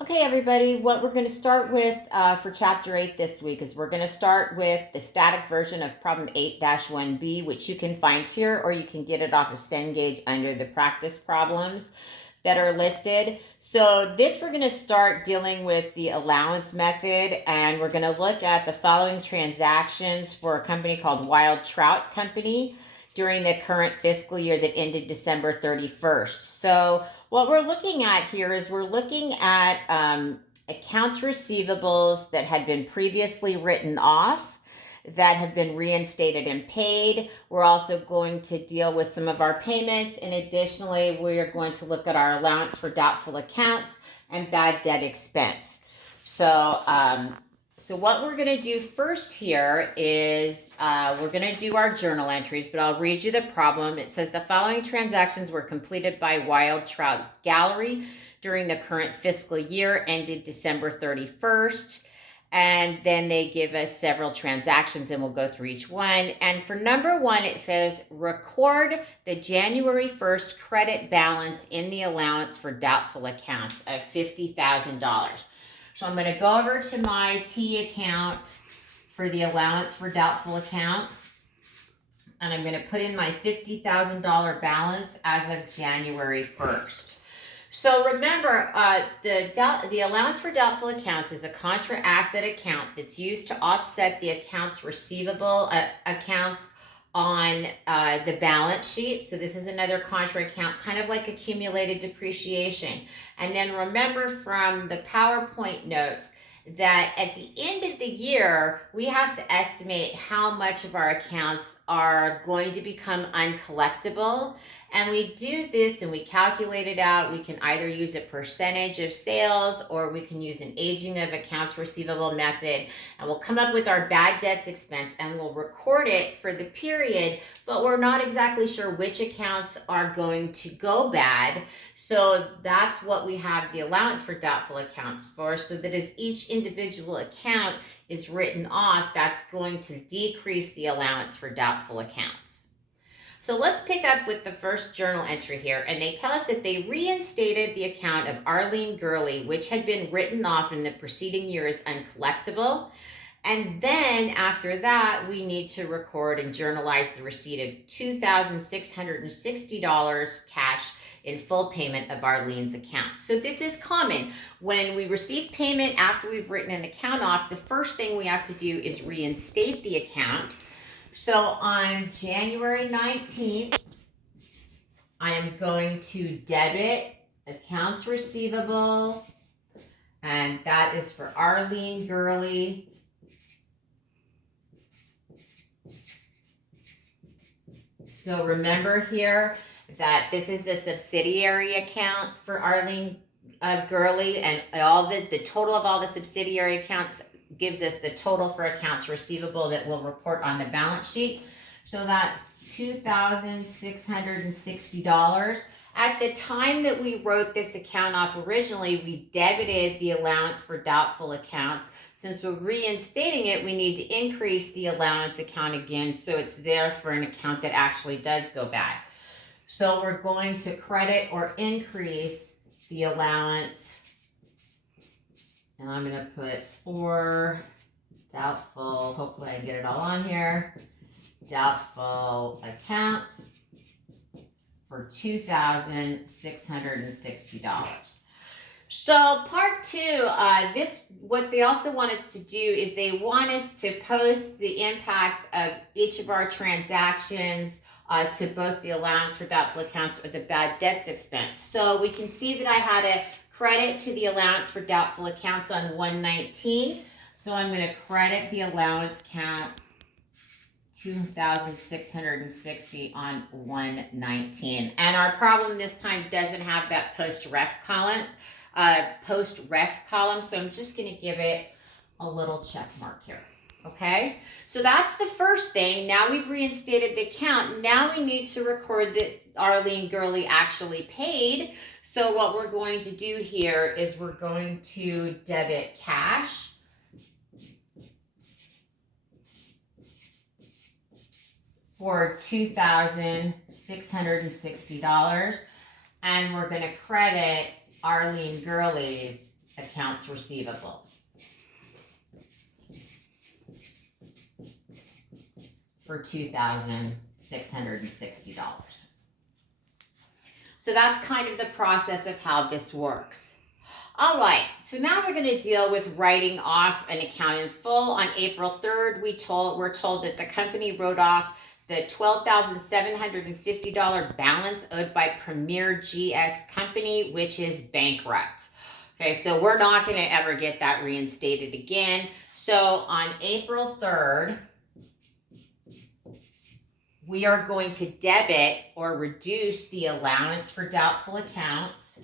Okay, everybody, what we're going to start with for Chapter 8 this week is we're going to start with the static version of Problem 8-1b, which you can find here, or you can get it off of Cengage under the practice problems that are listed. So this we're going to start dealing with the allowance method, and we're going to look at the following transactions for a company called Wild Trout Company during the current fiscal year that ended December 31st. So what we're looking at here is we're looking at accounts receivables that had been previously written off that have been reinstated and paid. We're also going to deal with some of our payments, and additionally, we are going to look at our allowance for doubtful accounts and bad debt expense. So what we're going to do first here is we're going to do our journal entries, but I'll read you the problem. It says the following transactions were completed by Wild Trout Gallery during the current fiscal year ended December 31st. And then they give us several transactions, and we'll go through each one. And for number one, it says record the January 1st credit balance in the allowance for doubtful accounts of $50,000. So I'm going to go over to my T account for the allowance for doubtful accounts, and I'm going to put in my $50,000 balance as of January 1st. So remember, the allowance for doubtful accounts is a contra asset account that's used to offset the accounts receivable accounts on the balance sheet. So this is another contra account, kind of like accumulated depreciation. And then remember from the PowerPoint notes that at the end of the year, we have to estimate how much of our accounts are going to become uncollectible. And we do this and we calculate it out. We can either use a percentage of sales, or we can use an aging of accounts receivable method. And we'll come up with our bad debts expense and we'll record it for the period, but we're not exactly sure which accounts are going to go bad. So that's what we have the allowance for doubtful accounts for, so that as each individual account is written off, that's going to decrease the allowance for doubtful accounts. So let's pick up with the first journal entry here, and they tell us that they reinstated the account of Arlene Gurley, which had been written off in the preceding year as uncollectible. And then after that, we need to record and journalize the receipt of $2,660 cash in full payment of Arlene's account. So this is common. When we receive payment after we've written an account off, the first thing we have to do is reinstate the account. So on January 19th, I am going to debit accounts receivable, and that is for Arlene Gurley. So remember here that this is the subsidiary account for Arlene Gurley, and all the total of all the subsidiary accounts gives us the total for accounts receivable that we'll report on the balance sheet. So that's $2,660. At the time that we wrote this account off originally, we debited the allowance for doubtful accounts. Since we're reinstating it, we need to increase the allowance account again, so it's there for an account that actually does go bad. So we're going to credit or increase the allowance, and I'm going to put for doubtful, hopefully I get it all on here, doubtful accounts for $2,660. So part two, what they also want us to do is they want us to post the impact of each of our transactions to both the allowance for doubtful accounts or the bad debts expense. So we can see that I had a credit to the allowance for doubtful accounts on 1/19. So I'm going to credit the allowance count $2,660 on 1/19. And our problem this time doesn't have that post-ref column. So I'm just going to give it a little check mark here. Okay, so that's the first thing. Now we've reinstated the account. Now we need to record that Arlene Gurley actually paid. So what we're going to do here is we're going to debit cash for $2,660, and we're going to credit Arlene Gurley's accounts receivable for $2,660. So that's kind of the process of how this works. All right, so now we're going to deal with writing off an account in full. On April 3rd, we're told that the company wrote off the $12,750 balance owed by Premier GS Company, which is bankrupt. Okay, so we're not going to ever get that reinstated again. So on April 3rd, we are going to debit or reduce the allowance for doubtful accounts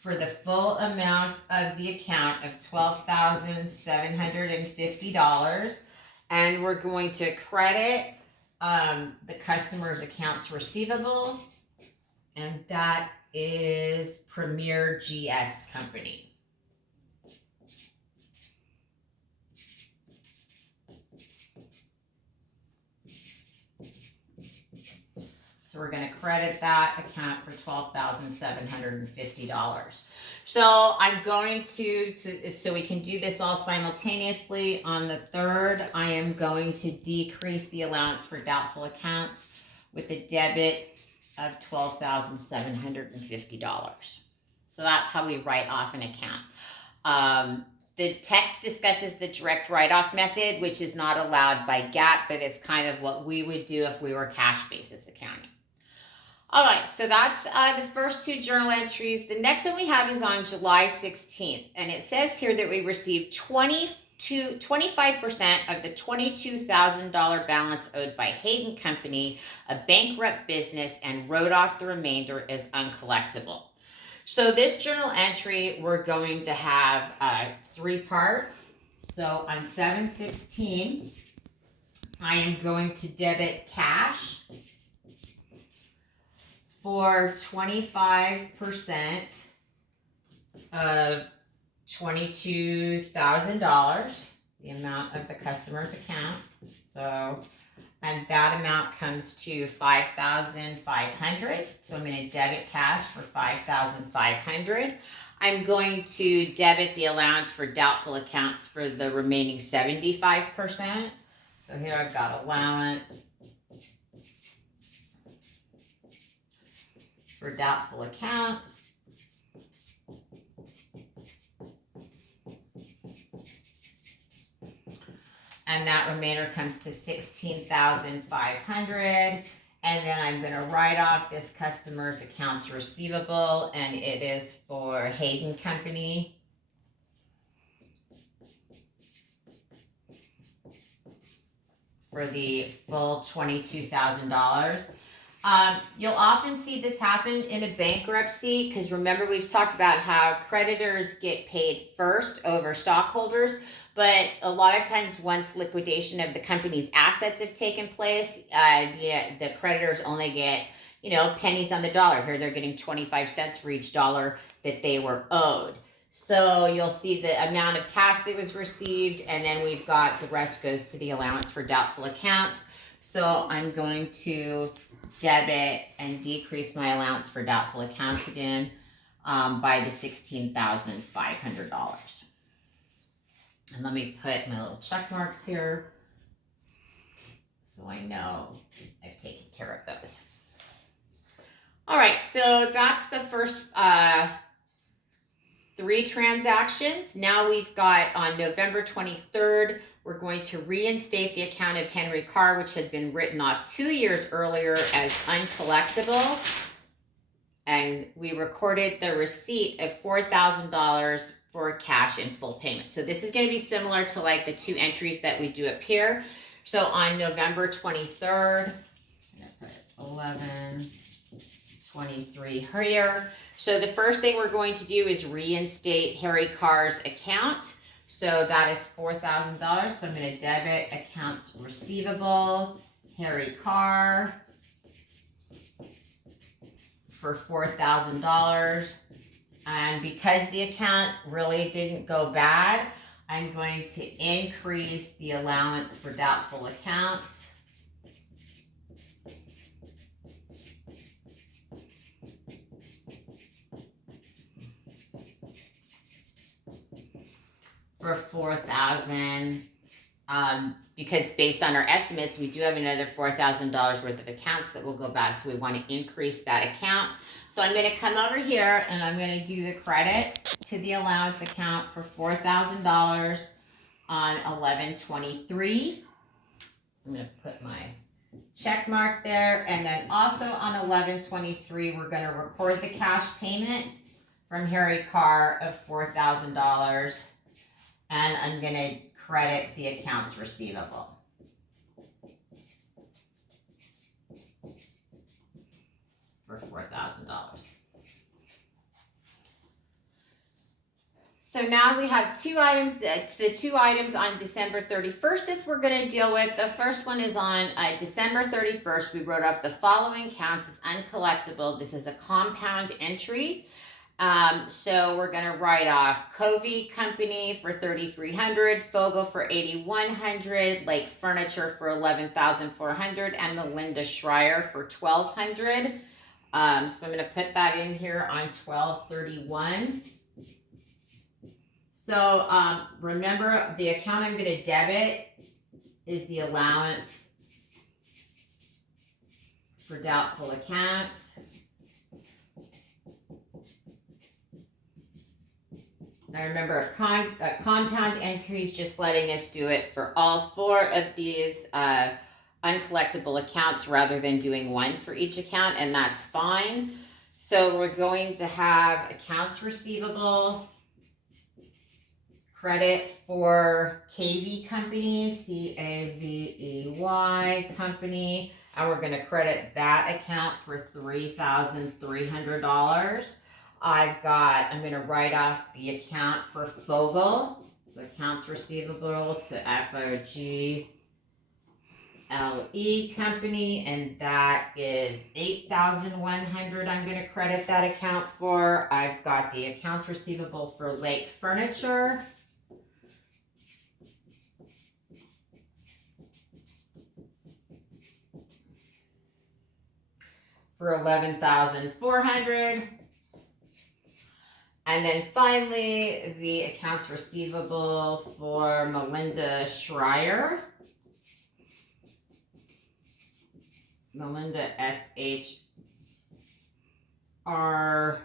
for the full amount of the account of $12,750, and we're going to credit the customer's accounts receivable, and that is Premier GS Company. So we're going to credit that account for $12,750. So I'm going to, so we can do this all simultaneously. On the 3rd, I am going to decrease the allowance for doubtful accounts with a debit of $12,750. So that's how we write off an account. The text discusses the direct write-off method, which is not allowed by GAAP, but it's kind of what we would do if we were cash basis accounting. All right, so that's the first 2 journal entries. The next one we have is on July 16th, and it says here that we received 25% of the $22,000 balance owed by Hayden Company, a bankrupt business, and wrote off the remainder as uncollectible. So this journal entry, we're going to have 3 parts. So on 7/16, I am going to debit cash for 25% of $22,000, the amount of the customer's account. So, and that amount comes to $5,500. So I'm going to debit cash for $5,500. I'm going to debit the allowance for doubtful accounts for the remaining 75%. So here I've got allowance for doubtful accounts. And that remainder comes to $16,500. And then I'm going to write off this customer's accounts receivable, and it is for Hayden Company. For the full $22,000. You'll often see this happen in a bankruptcy because remember we've talked about how creditors get paid first over stockholders, but a lot of times once liquidation of the company's assets have taken place, the creditors only get, pennies on the dollar. Here they're getting 25 cents for each dollar that they were owed. So you'll see the amount of cash that was received, and then we've got the rest goes to the allowance for doubtful accounts. So I'm going to debit and decrease my allowance for doubtful accounts again by the $16,500. And let me put my little check marks here so I know I've taken care of those. All right, so that's the first 3 transactions. Now we've got on November 23rd, we're going to reinstate the account of Henry Carr, which had been written off 2 years earlier as uncollectible. And we recorded the receipt of $4,000 for cash in full payment. So this is going to be similar to like the 2 entries that we do up here. So on November 23rd, I'm going to put 11/23 here. So the first thing we're going to do is reinstate Harry Carr's account. So that is $4,000. So I'm going to debit accounts receivable, Harry Carr, for $4,000. And because the account really didn't go bad, I'm going to increase the allowance for doubtful accounts for 4,000. Because based on our estimates, we do have another $4,000 worth of accounts that will go bad. So we want to increase that account. So I'm going to come over here and I'm going to do the credit to the allowance account for $4,000 on 11/23. I'm going to put my check mark there. And then also on 11/23, we're going to record the cash payment from Harry Carr of $4,000. And I'm going to credit the accounts receivable for $4,000. So now we have two items, the two items on December 31st that we're going to deal with. The first one is on December 31st. We wrote off the following accounts as uncollectible. This is a compound entry. So we're going to write off Covey Company for $3,300, Fogel for $8,100, Lake Furniture for $11,400, and Melinda Schreier for $1,200. So I'm going to put that in here on 12/31. So remember, the account I'm going to debit is the allowance for doubtful accounts. Now remember, a compound entry is just letting us do it for all four of these uncollectible accounts rather than doing one for each account, and that's fine. So we're going to have accounts receivable credit for KV Company, CAVEY Company, and we're going to credit that account for $3,300. I'm going to write off the account for Fogel, so accounts receivable to FOGLE Company, and that is $8,100. I'm going to credit that account for. I've got the accounts receivable for Lake Furniture. For $11,400. And then finally, the accounts receivable for Melinda Schreier. Melinda SHRYER.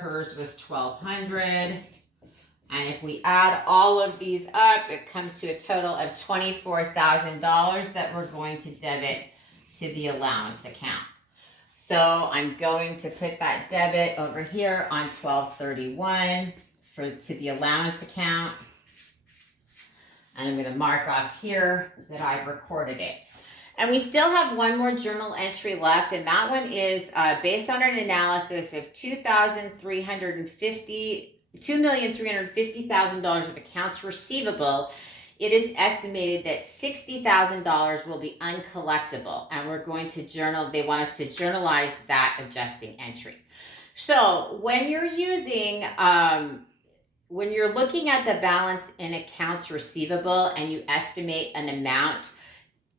Hers was $1,200. And if we add all of these up, it comes to a total of $24,000 that we're going to debit to the allowance account. So I'm going to put that debit over here on 12/31 to the allowance account. And I'm going to mark off here that I've recorded it. And we still have one more journal entry left, and that one is based on an analysis of $2,350,000 of accounts receivable. It is estimated that $60,000 will be uncollectible, and we're going to journal. They want us to journalize that adjusting entry. So when you're using, when you're looking at the balance in accounts receivable and you estimate an amount,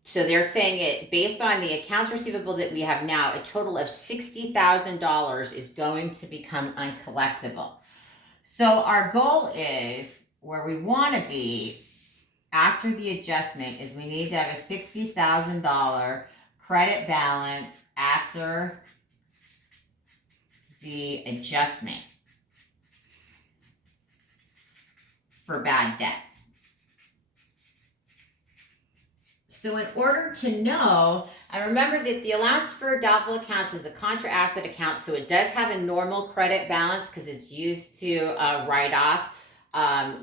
so they're saying it based on the accounts receivable that we have now, a total of $60,000 is going to become uncollectible. So our goal is, where we want to be after the adjustment, is we need to have a $60,000 credit balance after the adjustment for bad debts. So in order to know, and remember that the allowance for doubtful accounts is a contra asset account, so it does have a normal credit balance because it's used to write off,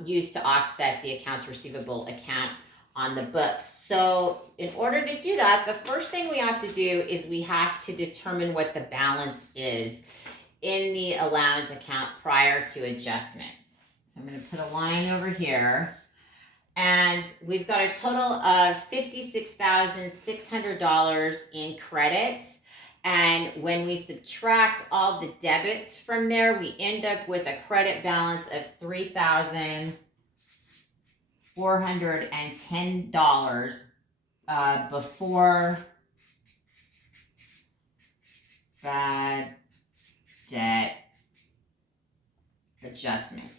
used to offset the accounts receivable account on the books. So in order to do that, the first thing we have to do is we have to determine what the balance is in the allowance account prior to adjustment. So I'm going to put a line over here. And we've got a total of $56,600 in credits. And when we subtract all the debits from there, we end up with a credit balance of $3,410 before bad debt adjustment.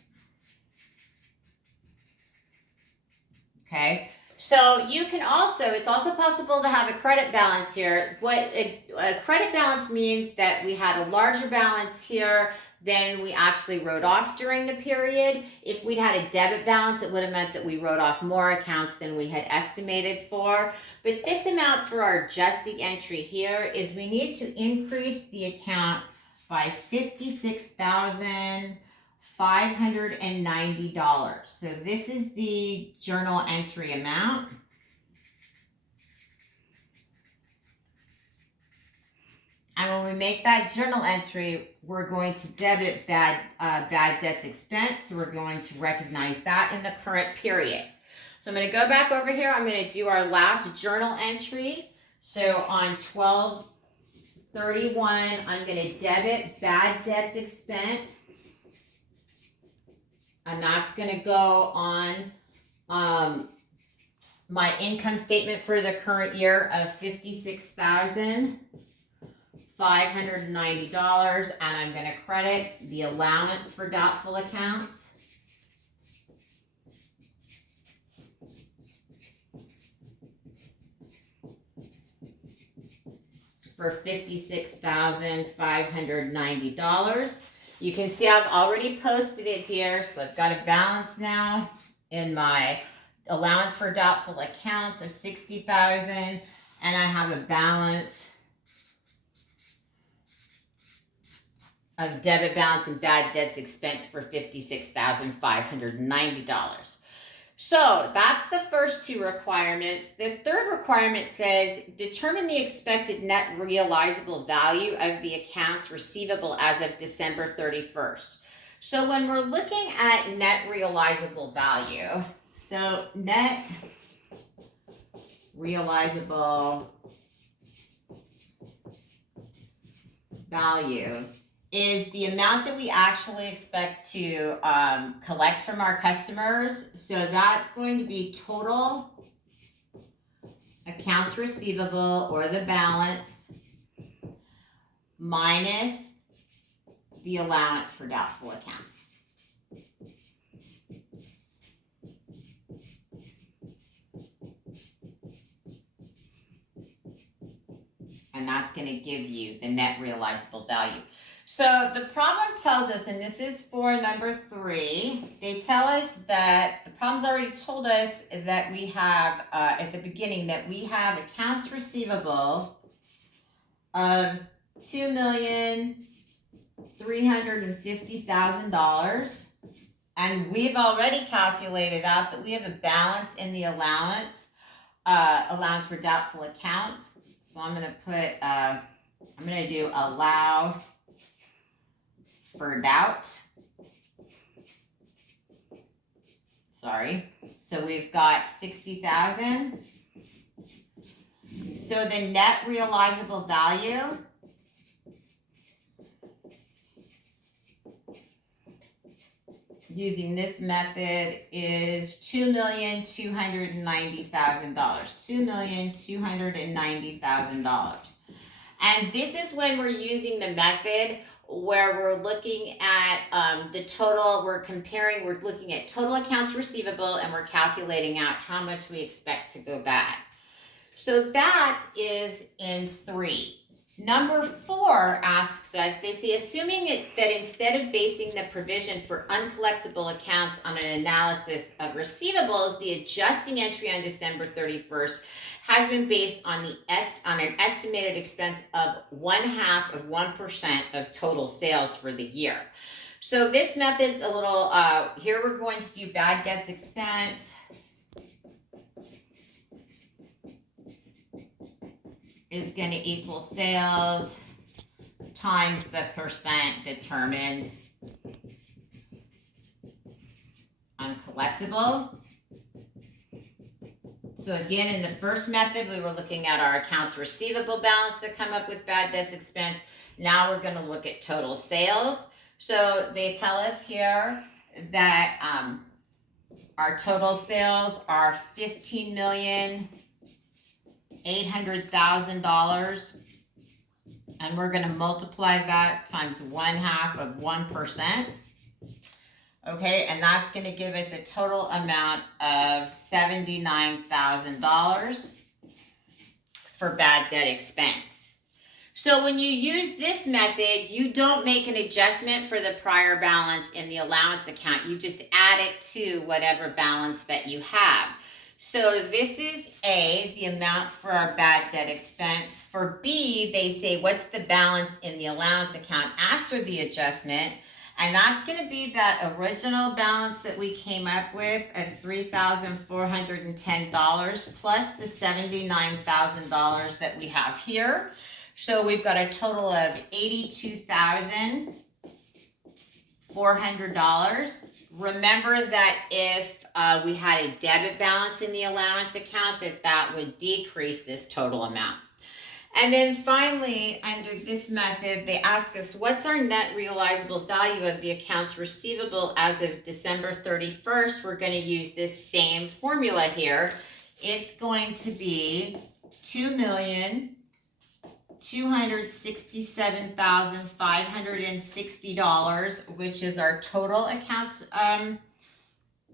Okay, so you can also, it's also possible to have a credit balance here. What a credit balance means that we had a larger balance here than we actually wrote off during the period. If we'd had a debit balance, it would have meant that we wrote off more accounts than we had estimated for. But this amount for our adjusting entry here is we need to increase the account by $56,590. So this is the journal entry amount. And when we make that journal entry, we're going to debit bad debts expense. So we're going to recognize that in the current period. So I'm going to go back over here. I'm going to do our last journal entry. So on 12/31, I'm going to debit bad debts expense. And that's going to go on my income statement for the current year of $56,590, and I'm going to credit the allowance for doubtful accounts. For $56,590. You can see I've already posted it here, so I've got a balance now in my allowance for doubtful accounts of $60,000, and I have a balance of debit balance and bad debts expense for $56,590. So that's the first two requirements. The third requirement says determine the expected net realizable value of the accounts receivable as of December 31st. So when we're looking at net realizable value, so net realizable value is the amount that we actually expect to collect from our customers. So that's going to be total accounts receivable, or the balance, minus the allowance for doubtful accounts. And that's going to give you the net realizable value. So the problem tells us, and this is for number 3, they tell us that the problem's already told us that we have, at the beginning, that we have accounts receivable of $2,350,000. And we've already calculated out that we have a balance in the allowance for doubtful accounts. So I'm going to put, I'm going to do allow for doubt. Sorry. So we've got 60,000. So the net realizable value using this method is $2,290,000. $2,290,000. And this is when we're using the method where we're looking at the total, we're looking at total accounts receivable, and we're calculating out how much we expect to go bad. So that is in 3. Number 4 asks us, they say, assuming that instead of basing the provision for uncollectible accounts on an analysis of receivables, the adjusting entry on December 31st has been based on an estimated expense of 0.5% of total sales for the year. So this method's a little, here we're going to do bad debts expense is going to equal sales times the percent determined uncollectible. So again, in the first method, we were looking at our accounts receivable balance to come up with bad debts expense. Now we're going to look at total sales. So they tell us here that our total sales are $15,800,000, and we're going to multiply that times 1/2 of 1%. Okay, and that's going to give us a total amount of $79,000 for bad debt expense. So when you use this method, you don't make an adjustment for the prior balance in the allowance account. You just add it to whatever balance that you have. So this is A, the amount for our bad debt expense. For B, they say what's the balance in the allowance account after the adjustment. And that's going to be that original balance that we came up with of $3,410 plus the $79,000 that we have here. So we've got a total of $82,400. Remember that if we had a debit balance in the allowance account, that would decrease this total amount. And then finally, under this method, they ask us, what's our net realizable value of the accounts receivable as of December 31st? We're going to use this same formula here. It's going to be $2,267,560, which is our total accounts.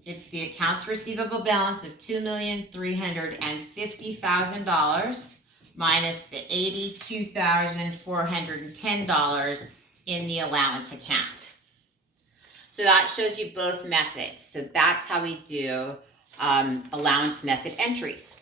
It's the accounts receivable balance of $2,350,000. minus the $82,410 in the allowance account. So that shows you both methods. So that's how we do allowance method entries.